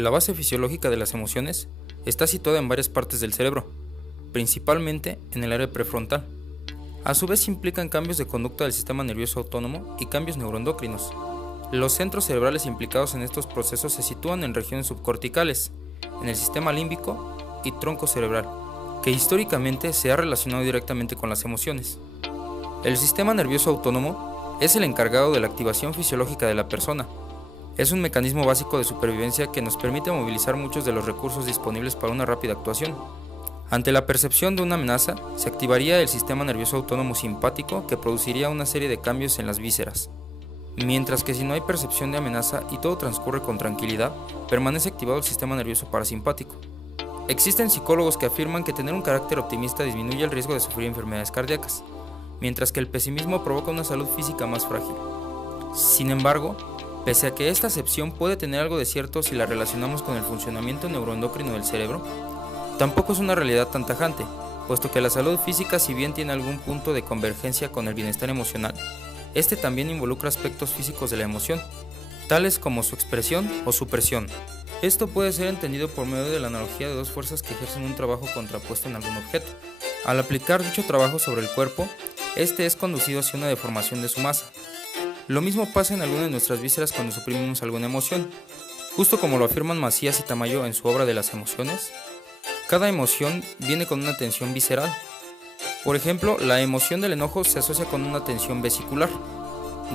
La base fisiológica de las emociones está situada en varias partes del cerebro, principalmente en el área prefrontal. A su vez implican cambios de conducta del sistema nervioso autónomo y cambios neuroendocrinos. Los centros cerebrales implicados en estos procesos se sitúan en regiones subcorticales, en el sistema límbico y tronco cerebral, que históricamente se ha relacionado directamente con las emociones. El sistema nervioso autónomo es el encargado de la activación fisiológica de la persona. Es un mecanismo básico de supervivencia que nos permite movilizar muchos de los recursos disponibles para una rápida actuación. Ante la percepción de una amenaza, se activaría el sistema nervioso autónomo simpático que produciría una serie de cambios en las vísceras. Mientras que si no hay percepción de amenaza y todo transcurre con tranquilidad, permanece activado el sistema nervioso parasimpático. Existen psicólogos que afirman que tener un carácter optimista disminuye el riesgo de sufrir enfermedades cardíacas, mientras que el pesimismo provoca una salud física más frágil. Sin embargo, pese a que esta acepción puede tener algo de cierto si la relacionamos con el funcionamiento neuroendocrino del cerebro, tampoco es una realidad tan tajante, puesto que la salud física, si bien tiene algún punto de convergencia con el bienestar emocional, este también involucra aspectos físicos de la emoción, tales como su expresión o supresión. Esto puede ser entendido por medio de la analogía de dos fuerzas que ejercen un trabajo contrapuesto en algún objeto. Al aplicar dicho trabajo sobre el cuerpo, este es conducido hacia una deformación de su masa. Lo mismo pasa en algunas de nuestras vísceras cuando suprimimos alguna emoción. Justo como lo afirman Macías y Tamayo en su obra de las emociones, cada emoción viene con una tensión visceral. Por ejemplo, la emoción del enojo se asocia con una tensión vesicular,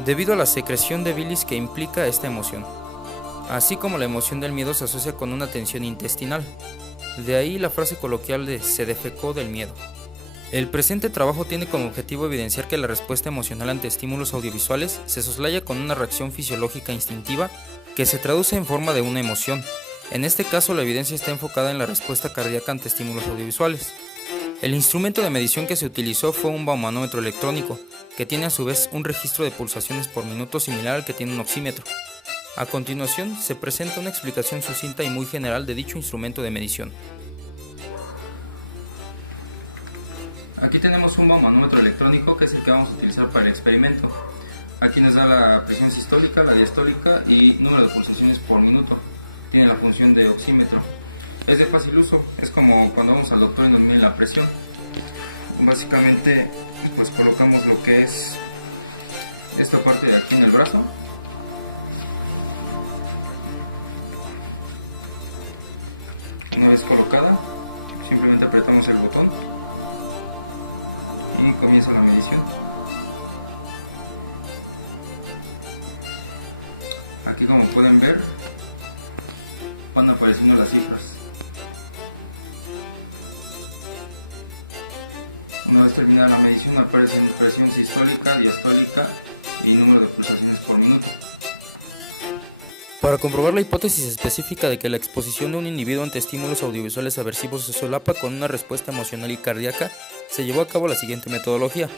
debido a la secreción de bilis que implica esta emoción, así como la emoción del miedo se asocia con una tensión intestinal. De ahí la frase coloquial de "se defecó del miedo". El presente trabajo tiene como objetivo evidenciar que la respuesta emocional ante estímulos audiovisuales se soslaya con una reacción fisiológica instintiva que se traduce en forma de una emoción. En este caso, la evidencia está enfocada en la respuesta cardíaca ante estímulos audiovisuales. El instrumento de medición que se utilizó fue un baumanómetro electrónico, que tiene a su vez un registro de pulsaciones por minuto similar al que tiene un oxímetro. A continuación, se presenta una explicación sucinta y muy general de dicho instrumento de medición. Aquí tenemos un baumanómetro electrónico que es el que vamos a utilizar para el experimento. Aquí nos da la presión sistólica, la diastólica y número de pulsaciones por minuto. Tiene la función de oxímetro. Es de fácil uso, es como cuando vamos al doctor y nos miden la presión. Básicamente, pues colocamos lo que es esta parte de aquí en el brazo. Una vez colocada, simplemente apretamos el botón y comienza la medición. Aquí, como pueden ver, van apareciendo las cifras. Una vez terminada la medición, aparecen presión sistólica, diastólica y número de pulsaciones por minuto. Para comprobar la hipótesis específica de que la exposición de un individuo ante estímulos audiovisuales aversivos se solapa con una respuesta emocional y cardíaca, se llevó a cabo la siguiente metodología.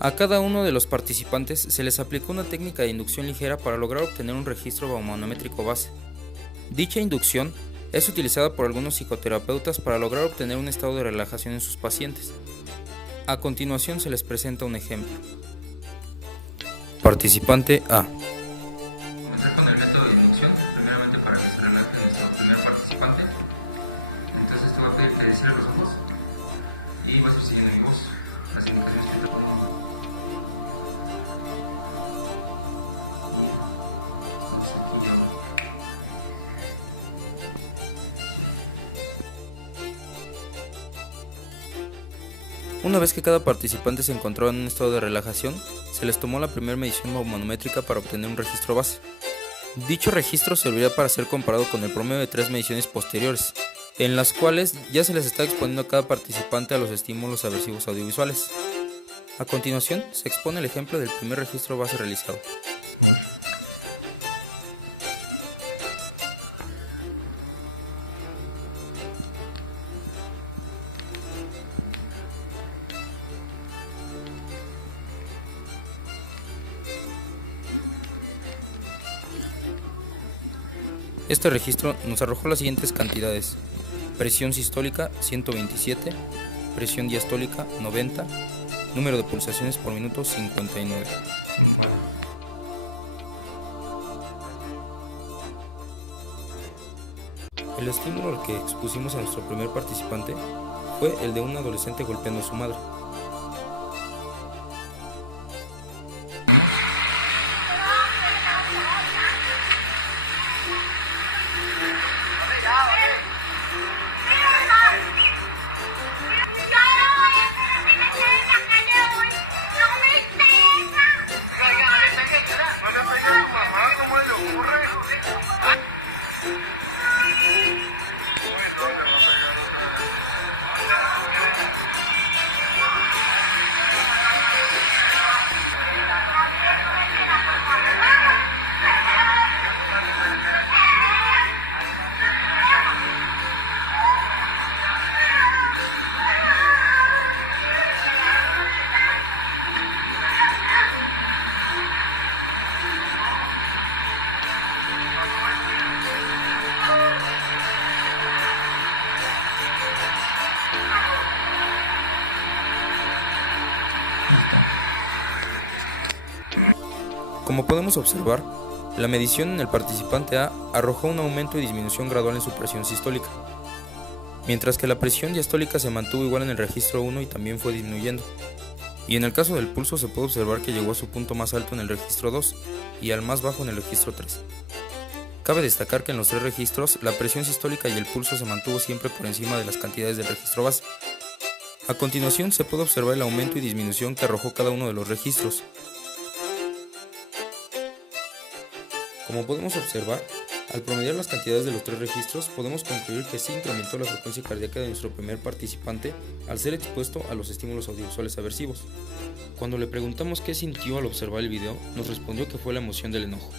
A cada uno de los participantes se les aplicó una técnica de inducción ligera para lograr obtener un registro baumanométrico base. Dicha inducción es utilizada por algunos psicoterapeutas para lograr obtener un estado de relajación en sus pacientes. A continuación se les presenta un ejemplo. Participante A. Comenzar con el método de inducción, primeramente para que se relaje nuestro primer participante. Entonces te voy a pedir que cierres los ojos y vas a ir siguiendo mi voz, las indicaciones que te pongo. Una vez que cada participante se encontraba en un estado de relajación, se les tomó la primera medición baumanométrica para obtener un registro base. Dicho registro servirá para ser comparado con el promedio de 3 mediciones posteriores, en las cuales ya se les está exponiendo a cada participante a los estímulos aversivos audiovisuales. A continuación, se expone el ejemplo del primer registro base realizado. Este registro nos arrojó las siguientes cantidades: presión sistólica 127, presión diastólica 90, número de pulsaciones por minuto 59. El estímulo al que expusimos a nuestro primer participante fue el de un adolescente golpeando a su madre. Como podemos observar, la medición en el participante A arrojó un aumento y disminución gradual en su presión sistólica, mientras que la presión diastólica se mantuvo igual en el registro 1 y también fue disminuyendo. Y en el caso del pulso se puede observar que llegó a su punto más alto en el registro 2 y al más bajo en el registro 3. Cabe destacar que en los tres registros la presión sistólica y el pulso se mantuvo siempre por encima de las cantidades del registro base. A continuación se puede observar el aumento y disminución que arrojó cada uno de los registros. Como podemos observar, al promediar las cantidades de los tres registros, podemos concluir que sí incrementó la frecuencia cardíaca de nuestro primer participante al ser expuesto a los estímulos audiovisuales aversivos. Cuando le preguntamos qué sintió al observar el video, nos respondió que fue la emoción del enojo.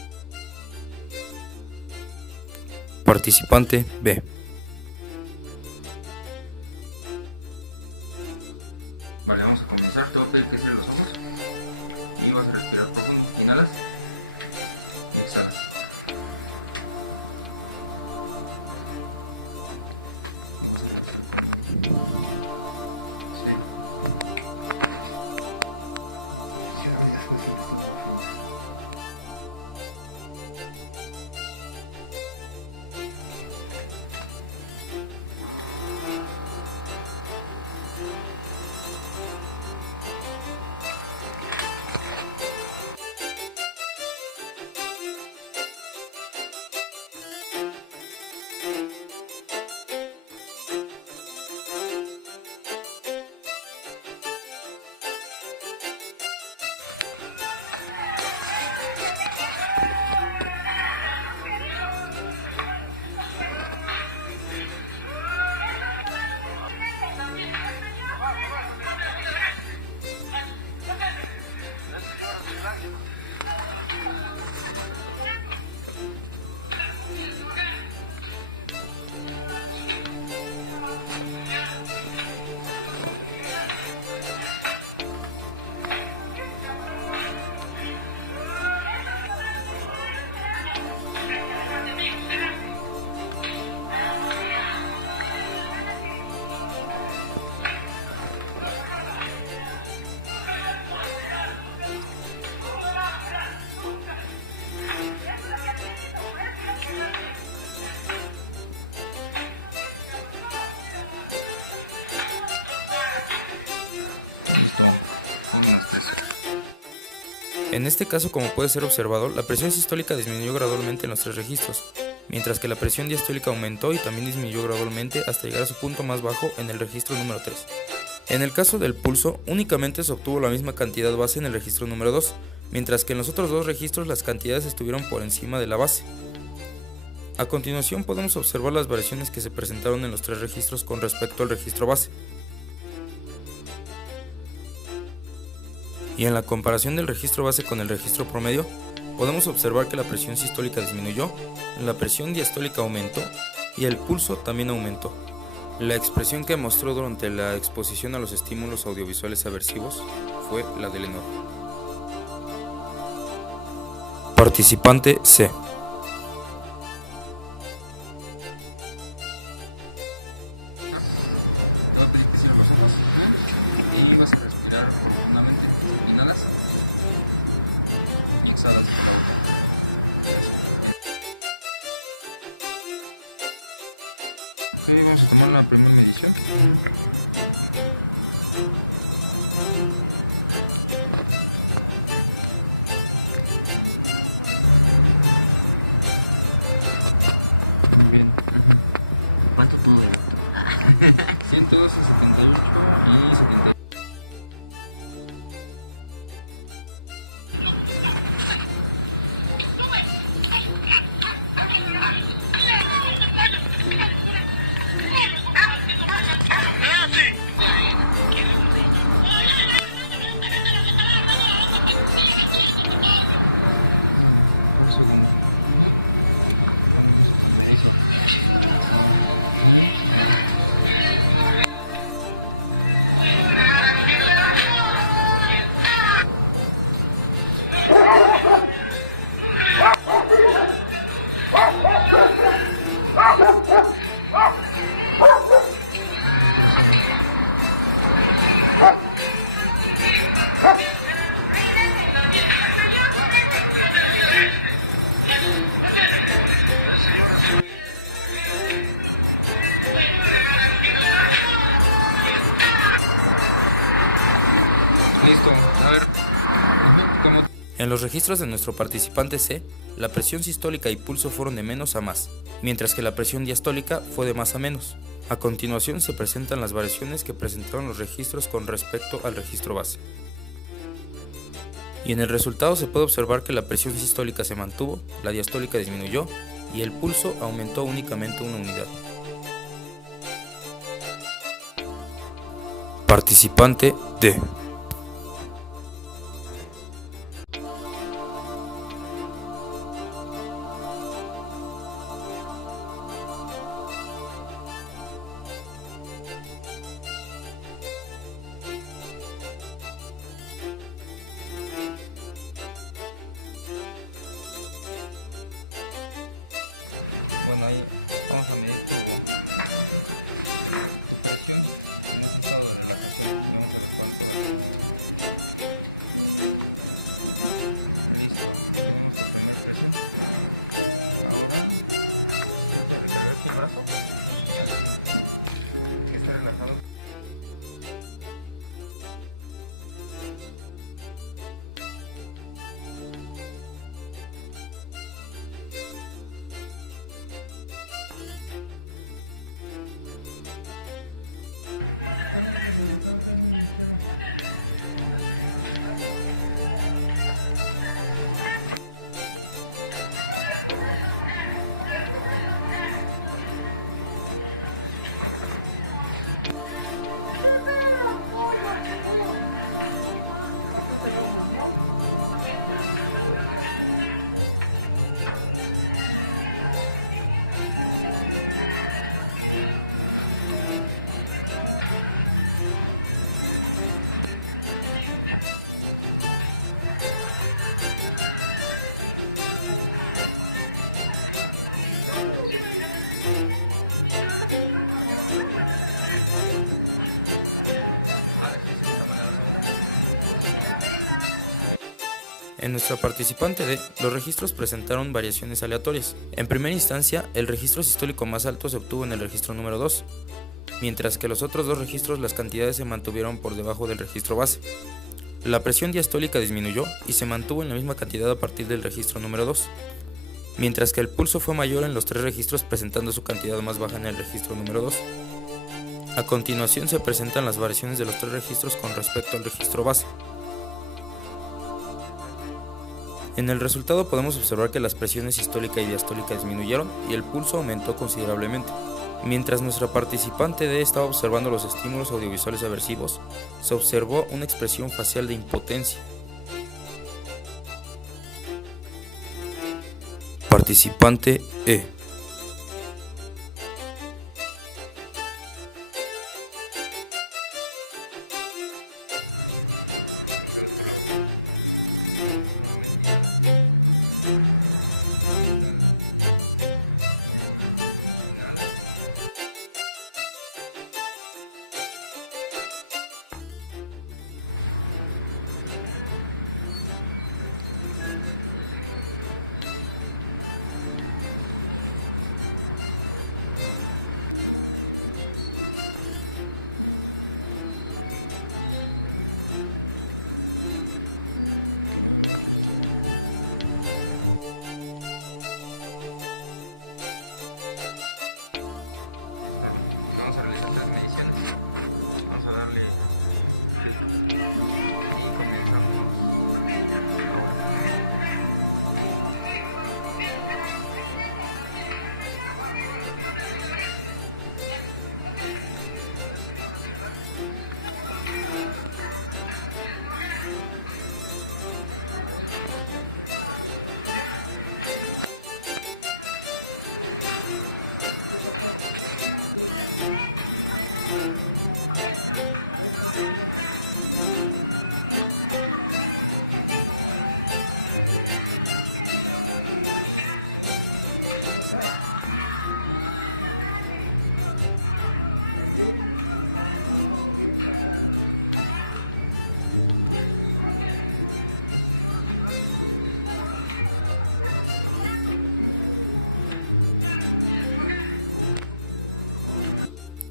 Participante B. Vale, vamos a comenzar. Te voy a pedir que cierres los ojos y vas a respirar profundo. Inhalas y exhalas. En este caso, como puede ser observado, la presión sistólica disminuyó gradualmente en los tres registros, mientras que la presión diastólica aumentó y también disminuyó gradualmente hasta llegar a su punto más bajo en el registro número 3. En el caso del pulso, únicamente se obtuvo la misma cantidad base en el registro número 2, mientras que en los otros dos registros las cantidades estuvieron por encima de la base. A continuación podemos observar las variaciones que se presentaron en los tres registros con respecto al registro base. Y en la comparación del registro base con el registro promedio, podemos observar que la presión sistólica disminuyó, la presión diastólica aumentó y el pulso también aumentó. La expresión que mostró durante la exposición a los estímulos audiovisuales aversivos fue la del enojo. Participante C. Te voy a pedir que cierres los ojos y vas a respirar profundamente. Inhalas y exhalas por la boca. Ok, vamos a tomar la primera medición. Muy bien. ¿Cuánto tuvo? 112, 78 y 70. Un segundo. Listo. A ver. Como En los registros de nuestro participante C, la presión sistólica y pulso fueron de menos a más, mientras que la presión diastólica fue de más a menos. A continuación se presentan las variaciones que presentaron los registros con respecto al registro base. Y en el resultado se puede observar que la presión sistólica se mantuvo, la diastólica disminuyó y el pulso aumentó únicamente una unidad. Participante D. bueno, ahí vamos a medir tu presión en ese estado de relajación. Vamos a ver cuánto. Listo. Tenemos la primera presión. Ahora, recargar aquí el brazo. Está relajado. En nuestra participante D, los registros presentaron variaciones aleatorias. En primera instancia, el registro sistólico más alto se obtuvo en el registro número 2, mientras que los otros dos registros las cantidades se mantuvieron por debajo del registro base. La presión diastólica disminuyó y se mantuvo en la misma cantidad a partir del registro número 2, mientras que el pulso fue mayor en los tres registros presentando su cantidad más baja en el registro número 2. A continuación se presentan las variaciones de los tres registros con respecto al registro base. En el resultado podemos observar que las presiones sistólica y diastólica disminuyeron y el pulso aumentó considerablemente. Mientras nuestra participante D estaba observando los estímulos audiovisuales aversivos, se observó una expresión facial de impotencia. Participante E.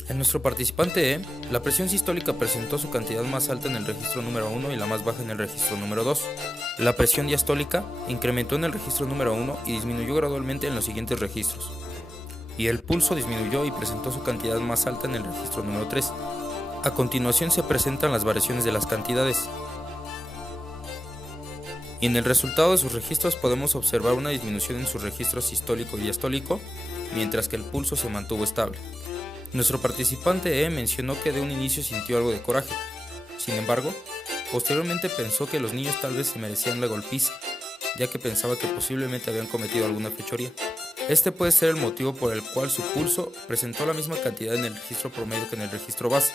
En nuestro participante E, la presión sistólica presentó su cantidad más alta en el registro número 1 y la más baja en el registro número 2. La presión diastólica incrementó en el registro número 1 y disminuyó gradualmente en los siguientes registros. Y el pulso disminuyó y presentó su cantidad más alta en el registro número 3. A continuación se presentan las variaciones de las cantidades. Y en el resultado de sus registros podemos observar una disminución en su registro sistólico y diastólico, mientras que el pulso se mantuvo estable. Nuestro participante E mencionó que de un inicio sintió algo de coraje. Sin embargo, posteriormente pensó que los niños tal vez se merecían la golpiza, ya que pensaba que posiblemente habían cometido alguna fechoría. Este puede ser el motivo por el cual su pulso presentó la misma cantidad en el registro promedio que en el registro base.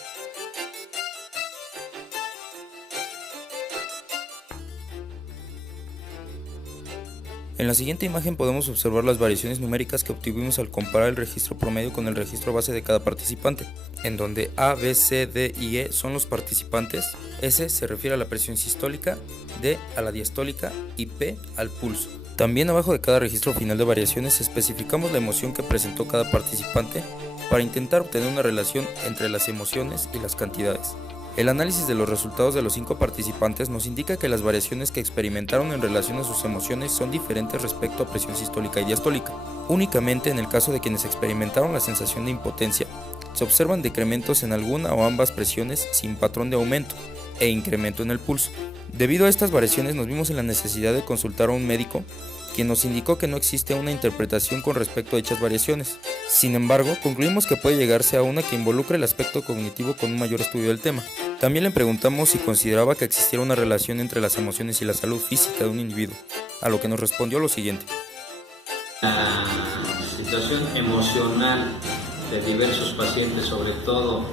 En la siguiente imagen podemos observar las variaciones numéricas que obtuvimos al comparar el registro promedio con el registro base de cada participante, en donde A, B, C, D y E son los participantes, S se refiere a la presión sistólica, D a la diastólica y P al pulso. También abajo de cada registro final de variaciones especificamos la emoción que presentó cada participante para intentar obtener una relación entre las emociones y las cantidades. El análisis de los resultados de los 5 participantes nos indica que las variaciones que experimentaron en relación a sus emociones son diferentes respecto a presión sistólica y diastólica. Únicamente en el caso de quienes experimentaron la sensación de impotencia, se observan decrementos en alguna o ambas presiones sin patrón de aumento e incremento en el pulso. Debido a estas variaciones nos vimos en la necesidad de consultar a un médico, quien nos indicó que no existe una interpretación con respecto a dichas variaciones. Sin embargo, concluimos que puede llegarse a una que involucre el aspecto cognitivo con un mayor estudio del tema. También le preguntamos si consideraba que existiera una relación entre las emociones y la salud física de un individuo, a lo que nos respondió lo siguiente. La situación emocional de diversos pacientes, sobre todo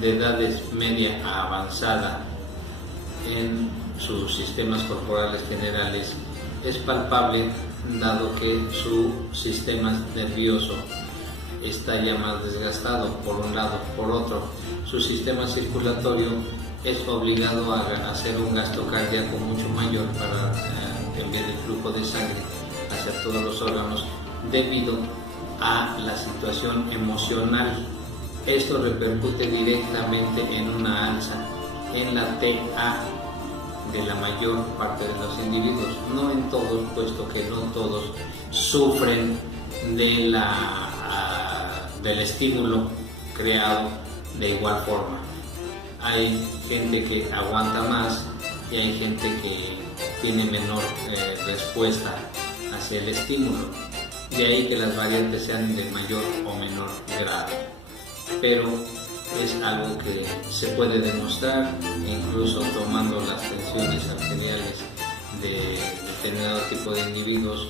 de edades media a avanzada, en sus sistemas corporales generales, es palpable dado que su sistema nervioso está ya más desgastado por un lado. Por otro, su sistema circulatorio es obligado a hacer un gasto cardíaco mucho mayor para enviar el flujo de sangre hacia todos los órganos debido a la situación emocional. Esto repercute directamente en una alza en la TA de la mayor parte de los individuos, no en todos, puesto que no todos sufren del estímulo creado de igual forma. Hay gente que aguanta más y hay gente que tiene menor respuesta hacia el estímulo, de ahí que las variantes sean de mayor o menor grado, pero es algo que se puede demostrar incluso tomando las tensiones arteriales de determinado tipo de individuos,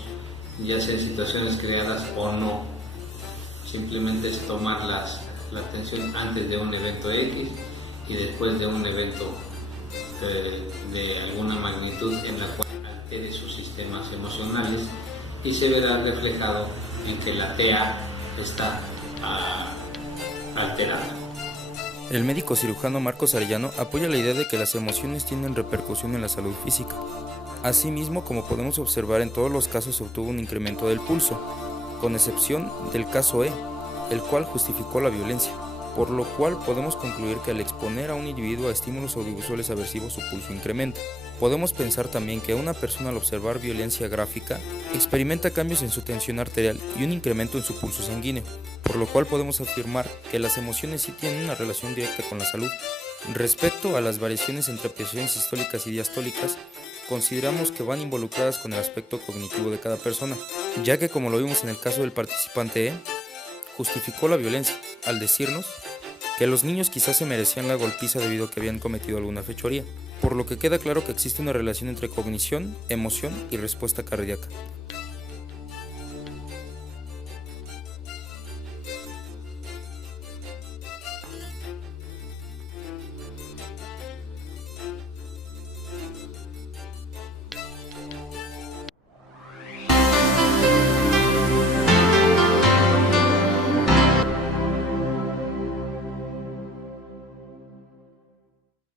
ya sea en situaciones creadas o no. Simplemente es tomar la tensión antes de un evento X y después de un evento de alguna magnitud en la cual altere sus sistemas emocionales, y se verá reflejado en que la TA está alterada. El médico cirujano Marcos Arellano apoya la idea de que las emociones tienen repercusión en la salud física. Asimismo, como podemos observar, en todos los casos se obtuvo un incremento del pulso, con excepción del caso E, el cual justificó la violencia, por lo cual podemos concluir que al exponer a un individuo a estímulos audiovisuales aversivos su pulso incrementa. Podemos pensar también que una persona al observar violencia gráfica experimenta cambios en su tensión arterial y un incremento en su pulso sanguíneo, por lo cual podemos afirmar que las emociones sí tienen una relación directa con la salud. Respecto a las variaciones entre presiones sistólicas y diastólicas, consideramos que van involucradas con el aspecto cognitivo de cada persona, ya que, como lo vimos en el caso del participante E, justificó la violencia al decirnos que los niños quizás se merecían la golpiza debido a que habían cometido alguna fechoría, por lo que queda claro que existe una relación entre cognición, emoción y respuesta cardíaca.